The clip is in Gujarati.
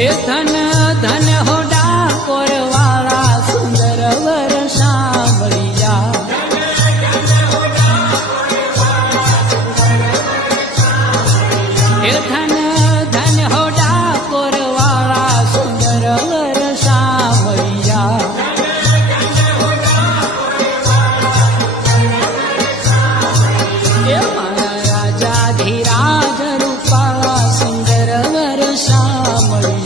એ ધન ધન હો ડાકોર વાળા સુંદર વર સાંભળ્યા એ ધન ધન હો ડાકોર વાળા સુંદર વર સાંભળ્યા એ મારા રાજા ધીરાજ રૂપાળા સુંદર વર સાંભળ્યા